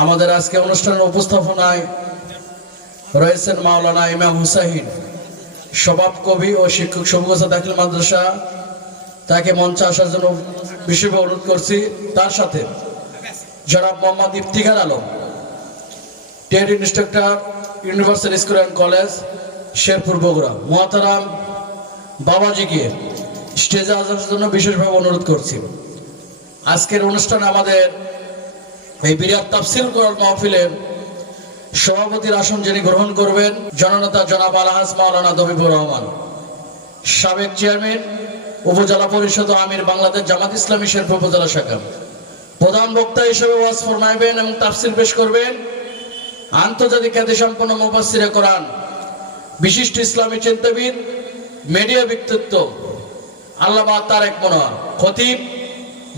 আমাদের আজকে অনুষ্ঠানের উপস্থাপনায় রয়েছেন মাওলানা ইমাম হুসাইন, স্বভাব কবি ও শিক্ষক সবুজ দাখিল মাদ্রাসা। তাকে মঞ্চে আসার জন্য বিশেষভাবে অনুরোধ করছি। তার সাথে জনাব Mohammad Iftikhar Alam, TET instructor, universal school and college, Sherpur, Bogura. মোহতারাম বাবাজিকে স্টেজে আসার জন্য বিশেষভাবে অনুরোধ করছি। আজকের অনুষ্ঠানে আমাদের এই বিরাট তাফসীর কোরআন মাহফিলের সভাপতির আসন যিনি গ্রহণ করবেন, জননেতা জনাব আলহাজ মাওলানা দবিবুর রহমান, সাবেক চেয়ারম্যান উপজেলা পরিষদ ও আমির বাংলাদেশ জামাত ইসলামী শেরপুর উপজেলা শাখা। প্রধান বক্তা হিসেবে ওয়াজ ফরমাইবেন এবং তাফসীর পেশ করবেন আন্তর্জাতিক খ্যাতিসম্পন্ন মুফাসসিরে কোরআন, বিশিষ্ট ইসলামী চিন্তাবিদ, মিডিয়া ব্যক্তিত্ব আল্লামা তারেক মনোয়ার, খতিব,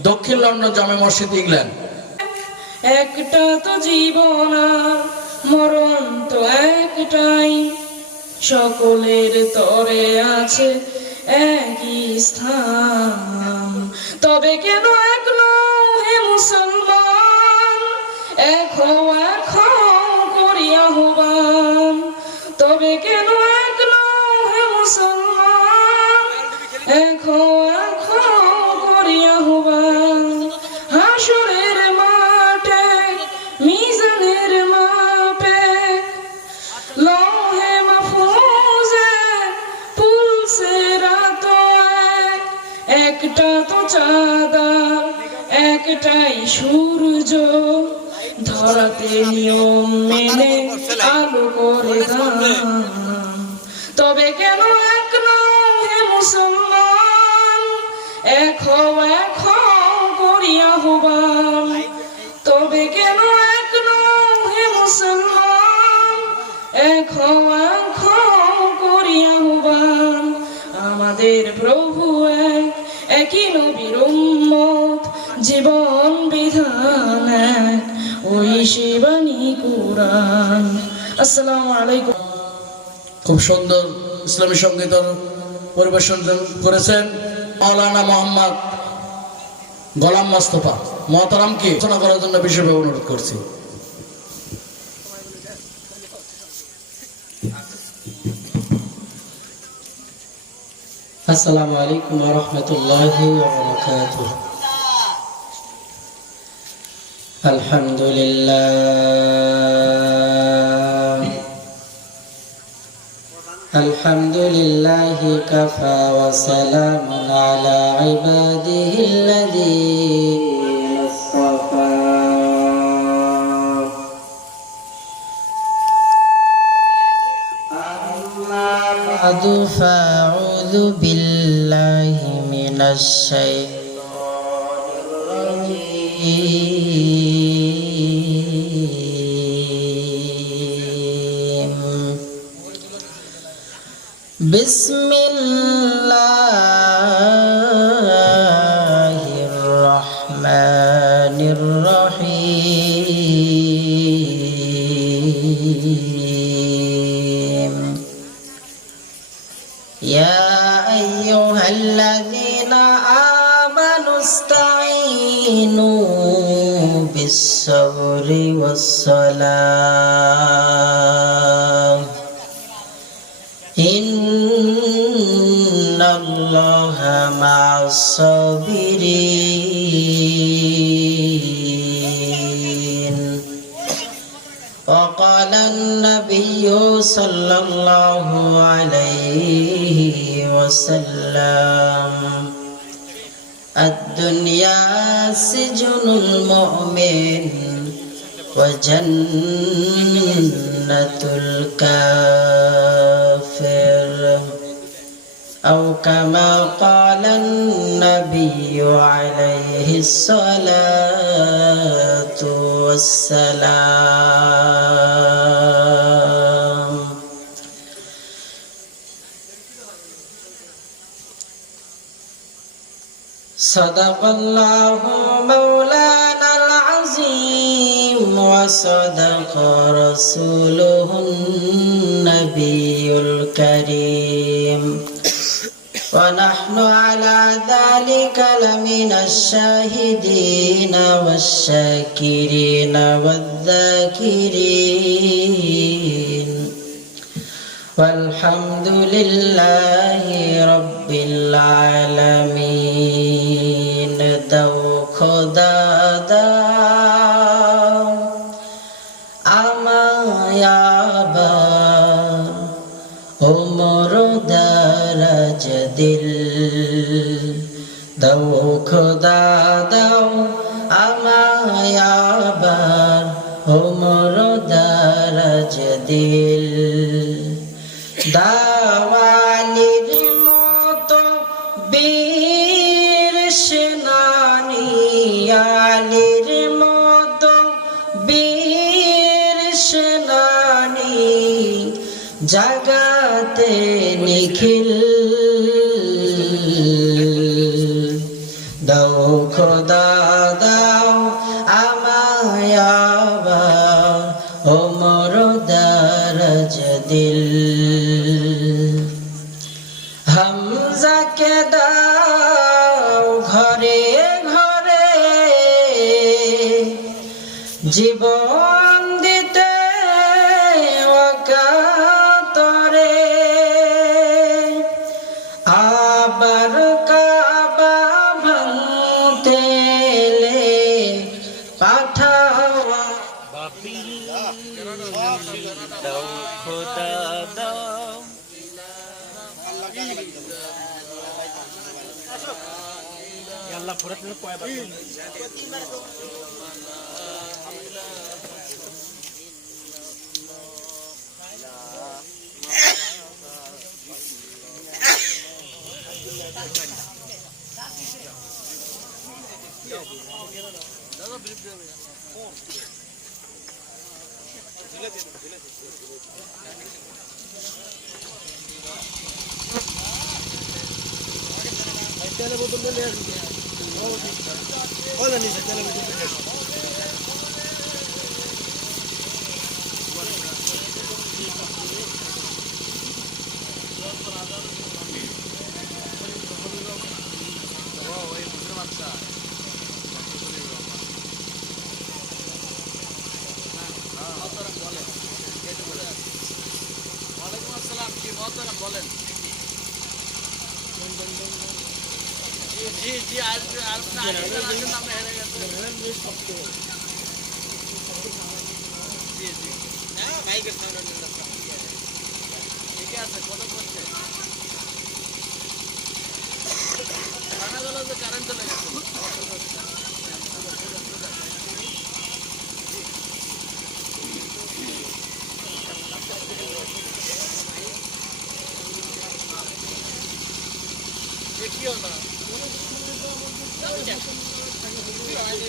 দক্ষিণ লন্ডন জামে মসজিদ, ইংল্যান্ড। একটা তো জীবন আর মরণ তো একটাই, সকলের তরে আছে একই স্থান। তবে কেন এক হে মুসলমান, এখো করি আহ্বান। তবে কেন এক হে মুসলমান, এখো করি আহ্বান। হাসরের মাঠে মিজানের মাপে লৌহে মাহফুজে পুলসে রাত একটা তো চাঁদা একটাই সূর্য, ধরাতে নিয়ম মেনে আলো করে দান। তবে কেন এক হে মুসলমান, এখো করি আহ্বান। তবে কেন এক হে মুসলমান, এখো করি আহ্বান। আমাদের প্রভু এক, একই নবীর উম্মত, জীবন বিধান এক, ওই শিবানী কুরআন। আসসালামু আলাইকুম। খুব সুন্দর ইসলামী সঙ্গীত পরিবেশন করেছেন মাওলানা মোহাম্মদ গোলাম মোস্তফা। মোহতারামকে রচনা করার জন্য বিশেষভাবে অনুরোধ করছি। আসসালামু আলাইকুম ওয়া রাহমাতুল্লাহি ওয়া বারাকাতুহু। আলহামদুলিল্লাহি কাফা ওয়া সালামুন আলা ইবাদিহিল্লাযীনা ইসতাফা। আম্মা বা'দু ফা'উযু বিল্লাহি মিনাশ শাইতানির রাজীম। বিসমিল্লাহির রহমানির রহিম। ইয়া আইয়ুহাল্লাযীনা আমানু ইসতাঈনু বিস-সাবরি ওয়াস-সালাহ, ইন্নাল্লাহা মা'as-সাবিরিন। ওয়া ক্বালান নাবিয়্যু সাল্লাল্লাহু আলাইহি ওয়াসাল্লাম, আদ-দুনিয়া সিজনুল মুমিন ওয়া জান্নাতুল কাফির। أو كما قال النبي عليه الصلاة والسلام. صدق الله مولانا العظيم وصدق رسوله النبي الكريم. ونحن على ذلك لمن الشاهدين والشاكرين والذاكرين والحمد لله رب العالمين دو خدا দাও আমায় আবার ওমর দারাজ দিল দাও খোদা দাও আমায় আবার ওমর দারাজ দিল দাওয়ালির মতো বীর সেনানি আলির মতো বীর সেনানি জাগাতে নিখিল দাও খোদা দাও আমায় আবার ওমর দারাজ দিল হামজাকে দাও ঘরে ঘরে জীবন দিতে অকাতরে আবার কাবা ভাঙতে এলে পাঠাও দাও খোদা দাও আল্লাহ পরে তুমি কয়বার বলেন জি জি আর জি জি হ্যাঁ মাইকের সামনে ঠিক আছে কত করছে জানা গেল যে কারেন্ট চলে গেছে দেখিও না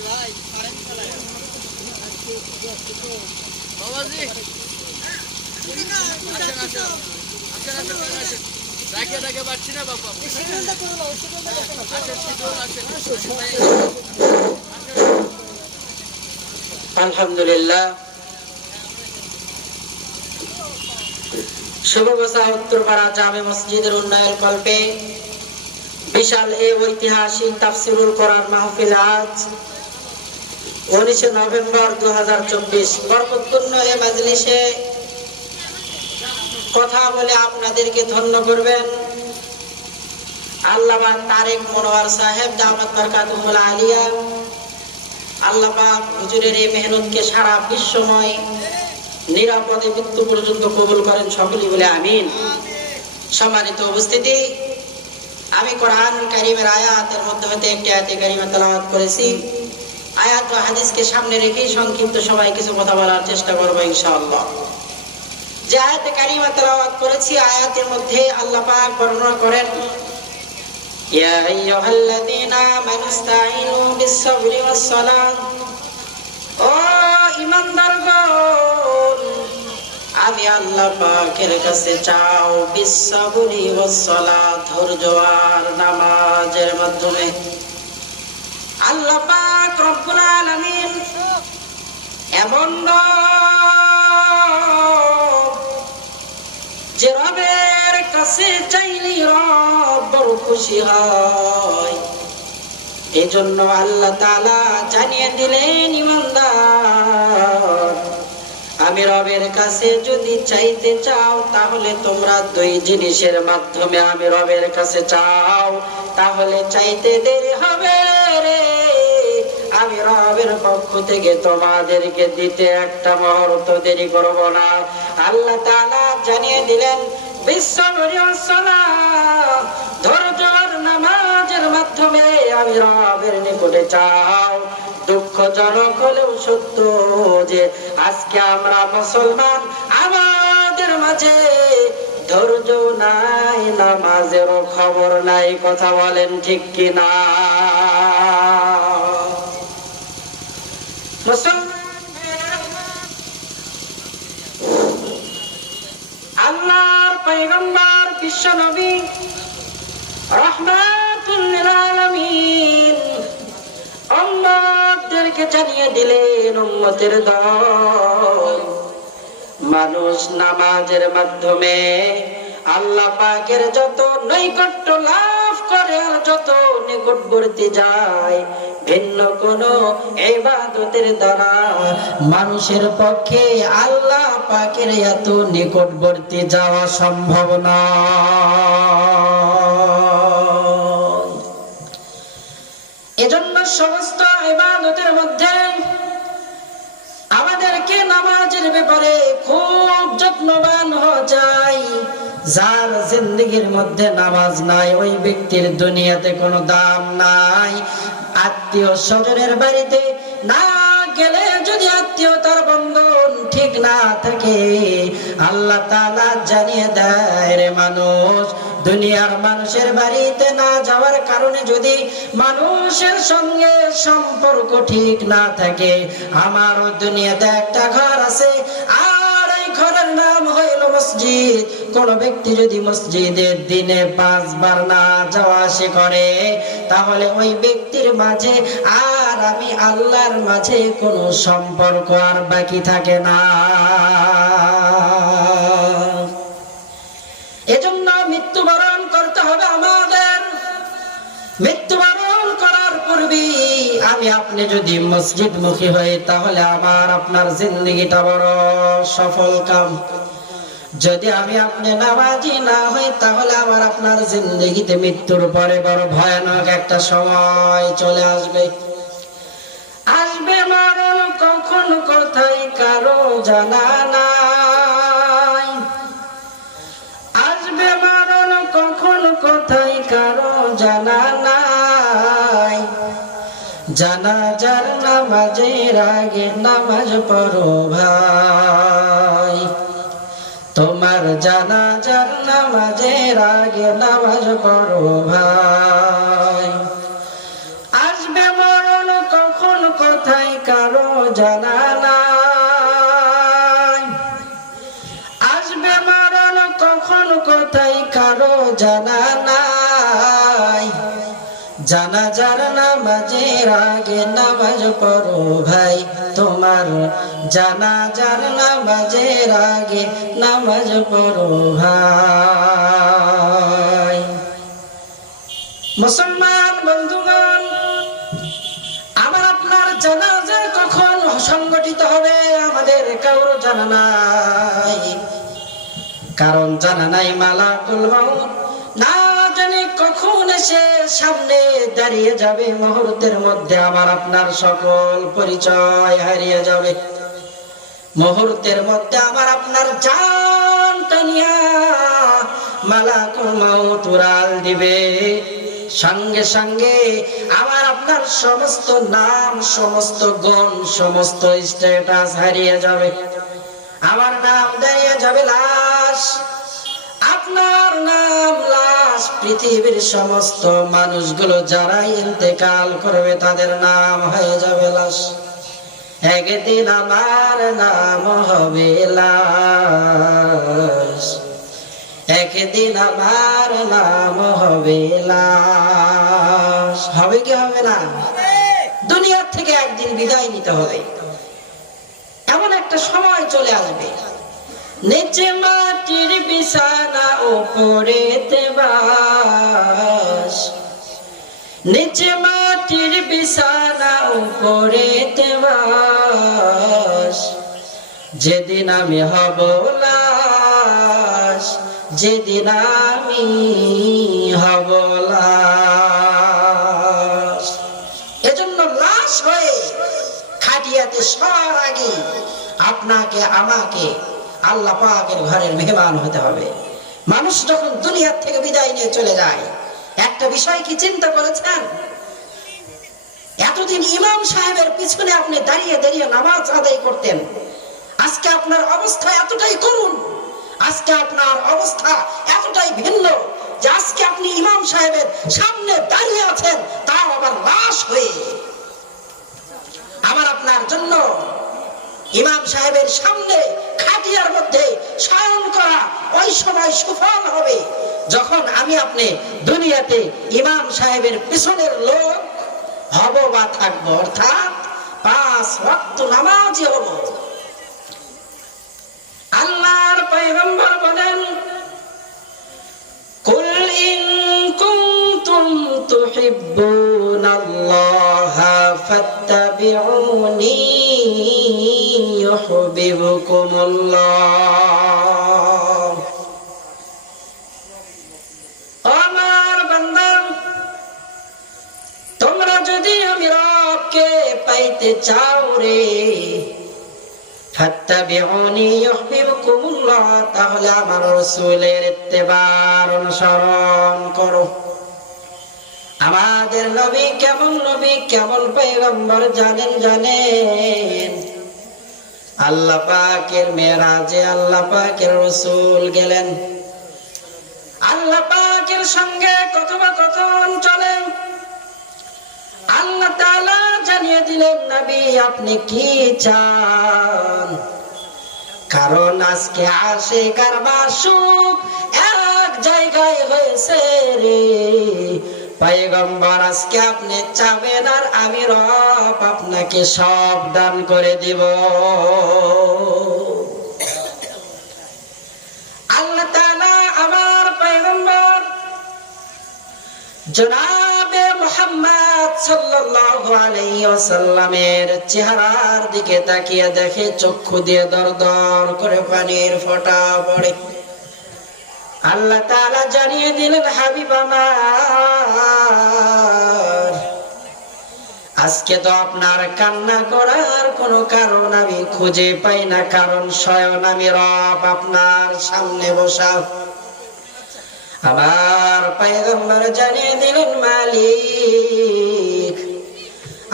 ভাই কারেন্ট চলে গেছে বাবাজি ডাকে পাচ্ছি না বাবা আলহামদুলিল্লাহ শুভবসা উত্তরপাড়া জামে মসজিদের উন্নয়ন কল্পে বিশাল এই ঐতিহাসিক তাফসিরুল কোরআন মাহফিল আজ 19 নভেম্বর 2024 বরকতপূর্ণ এই মাজলিসে কথা বলে আপনাদেরকে ধন্য করবেন আল্লাহ পাক তারেক মনোয়ার সাহেব দামাত বরকাতুহুল আলিয়া। আল্লাহ পাক হুজুরের এই মেহনতকে সারা বিশ্বময় নিরাপদে মৃত্যু পর্যন্ত কবুল করেন, সকলেই বলে আমিন। সম্মানিত উপস্থিতি, আমি কোরআন কারীমের আয়াতের মধ্যে হতে একটি আয়াতে কারীমা তেলাওয়াত করেছি। আয়াত ও হাদিসকে সামনে রেখেই সংক্ষিপ্ত সময় কিছু কথা বলার চেষ্টা করব ইনশাআল্লাহ। যে আয়াতে কারীমা তেলাওয়াত করেছি, আয়াতের মধ্যে আল্লাহ পাক বর্ণনা করেন, ইয়া আইয়ুহাল্লাযীনা আমানুস্তাঈনু বিস-সাবরি ওয়াস-সালাত। ও ঈমানদারগণ, আমি আল্লাহ পাকের কাছে চাও বিস-সাবরি ওয়াস-সালাত, ধৈর্য আর নামাজের মাধ্যমে। আল্লাহ পাক রব্বুল আলামিন এমন যে রবের কাছে চাইলেই রব বড় খুশি হয়। এজন্য আল্লাহ তাআলা জানিয়ে দিলেন, ইমানদার, আমি রবের কাছে যদি চাইতে চাও তাহলে তোমরা দুই জিনিসের মাধ্যমে আমি রবের কাছে চাও, তাহলে চাইতে দেরি হবে রে, আমি রবের পক্ষ থেকে তোমাদেরকে দিতে একটা মুহূর্ত দেরি করব না। আল্লাহ তাআলা জানিয়ে দিলেন, বিশ্বরি ওয়াস সালাম, ধৈর্য আর নামাজের মাধ্যমে আমি রবের নিকটে চাও। দুঃখজনক হলেও সত্য যে আজকে আমরা মুসলমান, আমাদের মাঝে ধৈর্য নাই, নামাজেরও খবর নাই। কথা বলেন ঠিক কিনা? আল্লাহর পয়গম্বর বিশ্ব নবী রাহমাতুল লিল আলামিন উম্মতদেরকে জানিয়ে দিলেন, উম্মতের দল, মানুষ নামাজের মাধ্যমে আল্লাহ পাকের যত নৈকট্য লাভ করে আর যত নিকটবর্তী যায়, ভিন্ন কোন ইবাদতের দ্বারা মানুষের পক্ষে আল্লাহ পাকের এত নিকটবর্তী যাওয়া সম্ভব না। এজন্য সমস্ত ইবাদতের মধ্যে আমাদেরকে নামাজের ব্যাপারে খুব যত্নবান হওয়া চাই। যার জিন্দেগির মধ্যে নামাজ নাই, ওই ব্যক্তির দুনিয়াতে কোনো দাম নাই। আত্মীয় স্বজনের বাড়িতে না গেলে যদি আত্মীয়তার বন্ধন ঠিক না থাকে, আল্লাহ তাআলা জানিয়ে দেয়, রে মানুষ, দুনিয়ার মানুষের বাড়িতে না যাওয়ার কারণে যদি মানুষের সঙ্গে সম্পর্ক ঠিক না থাকে, আমার দুনিয়াতে একটা ঘর আছে, আর এই ঘরের নাম হইল মসজিদ। কোন ব্যক্তি যদি মসজিদের দিনে 5 বার না যাওয়া আসে করে, তাহলে ওই ব্যক্তির মাঝে আর আমি আল্লাহর মাঝে কোনো সম্পর্ক আর বাকি থাকে না। এজন্য মৃত্যুবরণ করতে হবে আমাদের। মৃত্যুবরণ করার পূর্বে আমি আপনি যদি মসজিদমুখী হই, তাহলে আমার আপনার জিন্দেগিটা বড় সফল কাম। যদি আমি আপনি নামাজি না হই, তাহলে আমার আপনার জিন্দেগিতে মৃত্যুর পরে বড় ভয়ানক একটা সময় চলে আসবে। আসবে মরণ, কখন কোথায় কারো জানা নাই। আসবে মরণ, কখন কোথায় কারো জানা নাই। জানাজার নামাজের আগে নামাজ পড়ো ভাই, তোমার জানাজার নামাজের আগে নামাজ পড়ো ভাই। আসবে মরণ, কখন কোথায় কারো জানা নাই। আসবে মরণ, কখন কোথায় কারো জানা নাই। জানাজার নামাজের আগে নামাজ পড়ো ভাই, তোমার জানাজার নামাজের আগে নামাজ পড়ো ভাই। মুসলমান বন্ধুগণ, আমার আপনার জানাজা কখন সংগঠিত হবে আমাদের কারো জানা নাই। কারণ জানা নাই মালাকুল মাউত না জানি কখন এসে সামনে দাঁড়িয়ে যাবে। মুহূর্তের মধ্যে আমার আপনার সকল পরিচয় হারিয়ে যাবে। মুহূর্তের মধ্যে আমার আপনার জানটা নিয়া মালাকুল মাউত উড়াল দিবে। সঙ্গে সঙ্গে আমার আপনার সমস্ত নাম, সমস্ত গুণ, সমস্ত স্ট্যাটাস হারিয়ে যাবে। আমার নাম দাঁড়িয়ে যাবে লাশ, আপনার নাম লাশ। পৃথিবীর সমস্ত মানুষগুলো যারা ইন্তেকাল করবে তাদের নাম হয়ে যাবে লাশ। একদিন আমার নাম হবে লাশ, একদিন আমার নাম হবে লাশ। হবে কি হবে না? দুনিয়ার থেকে একদিন বিদায় নিতে হবে। এমন একটা সময় চলে আসবে, নিচে মাটি মাটির বিছানা উপরেতে বাস, নিচে মাটির বিছানা উপরেতে বাস, যেদিন আমি হব লাশ, যেদিন আমি হব লাশ। এজন্য লাশ হয়ে খাটিয়াতে সবার আগে আপনাকে আমাকে আল্লাহ পাকের ঘরের মেহমান হতে হবে। মানুষ যখন দুনিয়ার থেকে বিদায় নিয়ে চলে যায়, একটা বিষয় কি চিন্তা করেছেন? এতদিন ইমাম সাহেবের পিছনে আপনি দাঁড়িয়ে দাঁড়িয়ে নামাজ আদায় করতেন, আজকে আপনার অবস্থা এতটাই করুণ, আজকে আপনার অবস্থা এতটাই ভিন্ন যে আজকে আপনি ইমাম সাহেবের সামনে দাঁড়িয়ে আছেন, তাও আবার লাশ হয়ে। আমার আপনার জন্য ইমাম সাহেবের সামনে খাটিয়ার মধ্যে শয়ন করা ওই সময় সুফল হবে যখন আমি আপনি দুনিয়াতে ইমাম সাহেবের পিছনের লোক হব বা থাকবো, অর্থাৎ 5 ওয়াক্ত নামাজি হব। আল্লাহর পয়গম্বর বলেন, কুল ইন কুনতুম তুহিব্বুনাল্লাহা ফাত্তাবিউনি ইউহিব্বুকুমুল্লাহ। আমার বান্দা, তোমরা যদি আমি রবকে পাইতে চাও রে, ফাত্তাবিউনি ইউহিব্বুকুমুল্লাহ, তাহলে আমার রাসূলের ইত্তেবার অনুসরণ করো। আমাদের নবী কেমন নবী, কেমন পয়গম্বর জানেন? আল্লাহ পাকের মেরাজে আল্লাহ পাকের রাসূল গেলেন, আল্লাহ পাকের সঙ্গে কথোপকথন চলে। আল্লাহ তাআলা জানিয়ে দিলেন, নবী আপনি কি চান? কারণ আজকে আশিক আর মাশুক এক জায়গায় হয়েছে রে পয়গম্বর। আজকে আপনি চাবেন আর আমি রব আপনাকে সব দান করে দিব। আল্লাহ তাআলা আমার পয়গম্বর জনাবে মুহাম্মদ সাল্লাল্লাহু আলাইহি ওয়াসাল্লামের চেহারার দিকে তাকিয়ে দেখে চক্ষু দিয়ে দরদর করে পানির ফোঁটা পড়ে। আল্লাহ তাআলা জানিয়ে দিলেন, হাবিব আমার, আজকে তো আপনার কান্না করার কোনো কারণ আমি খুঁজে পাই না, কারণ স্বয়ং আমি রব আপনার সামনে বসা। আমার পয়গম্বর জানিয়ে দিলেন, মালিক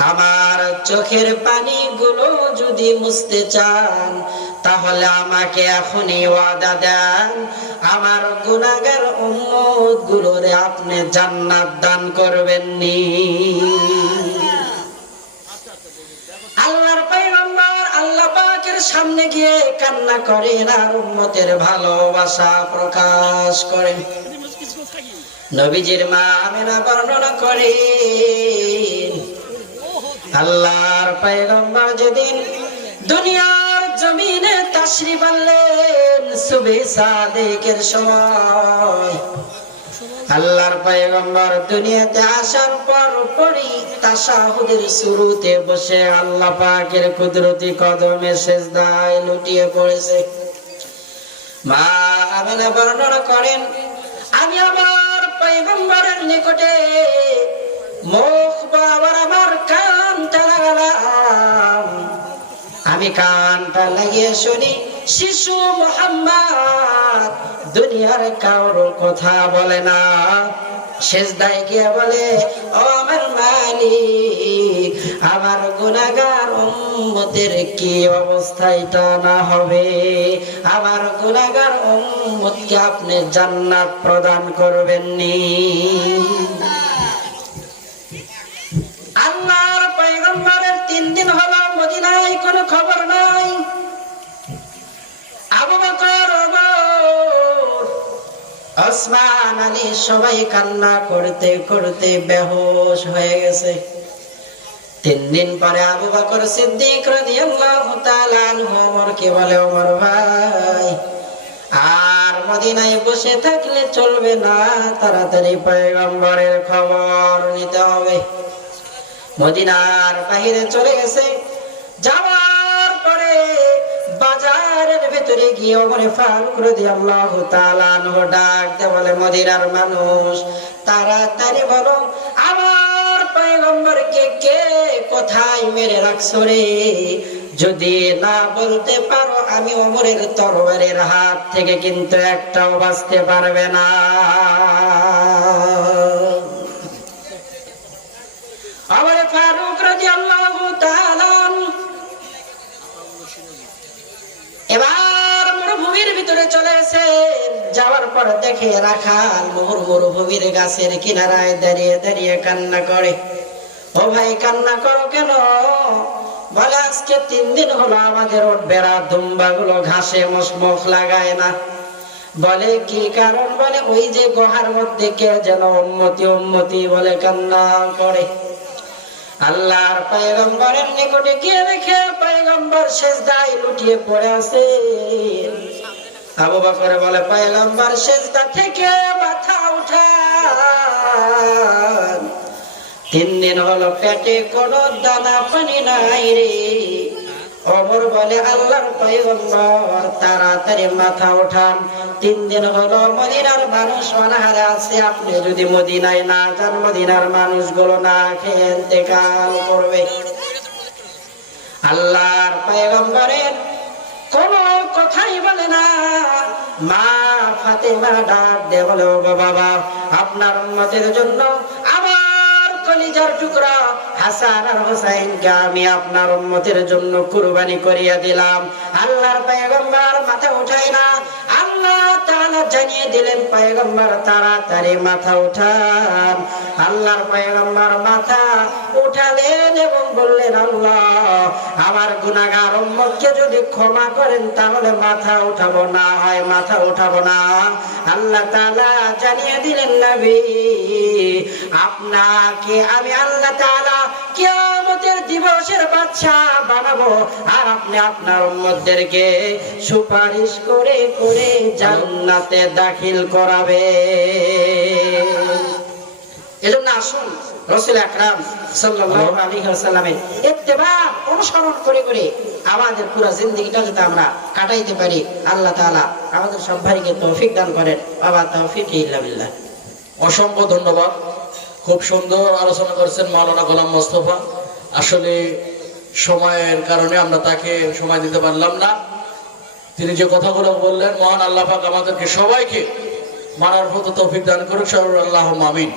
আমার চোখের পানিগুলো যদি মুছতে চান তাহলে আমাকে এখনই ওয়াদা দেন, আমার গুনাহগার উম্মত গুলোরে আপনি জান্নাত দান করবেন নি। আল্লাহর পয়গম্বর আল্লাহ পাকের সামনে গিয়ে কান্না করেন আর উম্মতের ভালোবাসা প্রকাশ করেন। নবীজির মা আমেনা বর্ণনা করেন, আল্লাহর পয়গম্বর যেদিন দুনিয়ার জমিনে তাশরীফ আনলেন সুবহে সাদিকের সময়, আল্লাহর পয়গম্বর দুনিয়াতে আসার পরই তাশাহুদের শুরুতে বসে আল্লাহ পাকের কুদরতি কদমে সিজদায় লুটিয়ে পড়েছে। মা আমেনা বর্ণনা করেন, আমি আমার পয়গম্বরের নিকটে মুখ বরাবর আমার কানটা লাগালাম। আমি কানটা লাগিয়ে শুনি শিশু মুহাম্মদ দুনিয়ার কারোর কথা বলে না, সিজদায় গিয়ে বলে, ও আমার মালিক, আমার গুনাহগার উম্মতের কি অবস্থাটা না হবে? আমার গুনাহগার উম্মতকে আপনি জান্নাত প্রদান করবেন নি। আল্লাহর পয়গম্বরের 3 দিন হলো মদিনায় কোনো খবর নাই। আবু বকর, ওমর, ওসমান, আলী সবাই কান্না করতে করতে বেহুশ হয়ে গেছে। 3 দিন পরে আবু বকর সিদ্দিক রাদিয়াল্লাহু তাআলা আনহু ওমরকে বলে, ওমর ভাই, আর মদিনায় বসে থাকলে চলবে না, তাড়াতাড়ি পয়গম্বরের খবর নিতে হবে। মদিনার বাহিরে চলে গেছে। যাওয়ার পরে বাজারের ভেতরে গিয়ে ওমর ফারুক রাদিয়াল্লাহু তাআলা আনহু ডাকতে বলে, মদিনার মানুষ তাড়াতাড়ি বলো আমার পয়গম্বরকে কে কোথায় মেরে রাখছো রে? যদি না বলতে পারো আমি ওমরের তরবারের হাত থেকে কিন্তু একটাও বাঁচতে পারবে না। ওমর ফারুক রাদিয়াল্লাহু তাআলা এবার মরুভূমির ভিতরে চলে এসে যাওয়ার পর দেখে রাখাল মরুভূমির গাছের কিনারায় দাঁড়িয়ে দাঁড়িয়ে কান্না করে। ও ভাই কান্না করো কেন? বলে আজকে 3 দিন হলো আমাদের ওট বেড়া দুম্বা গুলো ঘাসে মুখ লাগায় না। বলে কি কারণ? বলে ওই যে গুহার মধ্যে কে যেন উম্মতি উম্মতি বলে কান্না করে। আল্লাহর পয়গম্বরের নিকটে গিয়ে দেখে পয়গম্বর সিজদায় লুটিয়ে পড়ে আছে। আবু বকর বলে, পয়গম্বর সিজদা থেকে মাথা উঠান, 3 দিন হলো পেটে কোনো দানা পানি নাই রে। ওমর বলে, আল্লাহর পয়গম্বর তাড়াতাড়ি মাথা উঠান, 3 দিন হলো মদিনার মানুষ অনাহারে আছে, আপনি যদি মদিনায় না যান মদিনার মানুষগুলো না খেয়ে ইন্তেকাল করবে। আল্লাহর পয়গম্বরের কোন কথাই বলে না। মা ফাতেমা ডাক দিয়ে বলে, ও বাবা আপনার উম্মতের জন্য আমার কলিজার টুকরা হাসান আর হুসাইনকে আমি আপনার উম্মতের জন্য কুরবানি করিয়া দিলাম। আল্লাহর পয়গম্বর মাথা উঠায় না। আল্লাহ তাআলা জানিয়ে দিলেন, পয়গম্বর তাড়াতাড়ি মাথা উঠান। আল্লাহর পয়গম্বর মাথা উঠালেন এবং বললেন, আল্লাহ আমার গুনাহগার উম্মতকে যদি ক্ষমা করেন তাহলে মাথা উঠাবো, না হয় মাথা উঠাবো না। আল্লাহ তাআলা জানিয়ে দিলেন, নবী আপনাকে আমি আল্লাহ তাআলা কিয়ামতের দিবসের বাদশা বানাবো, আর আপনি আপনার উম্মতদেরকে সুপারিশ করে করে জান্নাতে দাখিল করাবে। এজন্য আসুন রাসূল আকরাম সাল্লাল্লাহু আলাইহি ওয়াসাল্লামের ইত্তেবা অনুসরণ করে করে আমাদের পুরো জিন্দেগিটা যাতে আমরা কাটাইতে পারি। আল্লাহ তাআলা আমাদের সব ভাইকে তৌফিক দান করেন। বাবা তৌফিক ইল্লা বিল্লাহ। অসংখ্য ধন্যবাদ। খুব সুন্দর আলোচনা করেছেন মাওলানা গোলাম মোস্তফা। আসলে সময়ের কারণে আমরা তাকে সময় দিতে পারলাম না। তিনি যে কথাগুলো বললেন, মহান আল্লাহ পাক আমাদেরকে সবাইকে মানার মতো তৌফিক দান করুক। আল্লাহুম্মা আমিন।